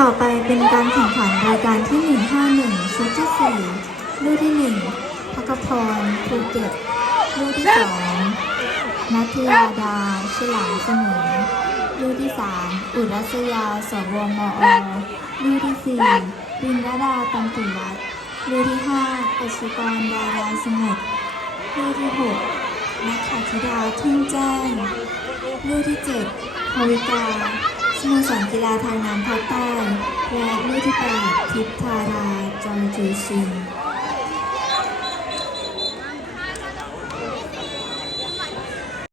ต่อไปเป็นการแข่งขันรายการที่ 151ชุดที่4ลูกที่1พักพรภูเก็ตลูกที่ 2นัทยาดาฉลามสมุนลูกที่ 3 อุรัสยาสวมอลูกที่4บินรดาตันติวัฒน์ลูกที่5อชิกรดาราสมุทรลูกที่ 6นักขัธิดาทุ่งแจ้งลูกที่ 7ภวิกา สโมสรกีฬาทางน้ำภาคใต้และลูกที่8ทิพทาราจอมจูชิง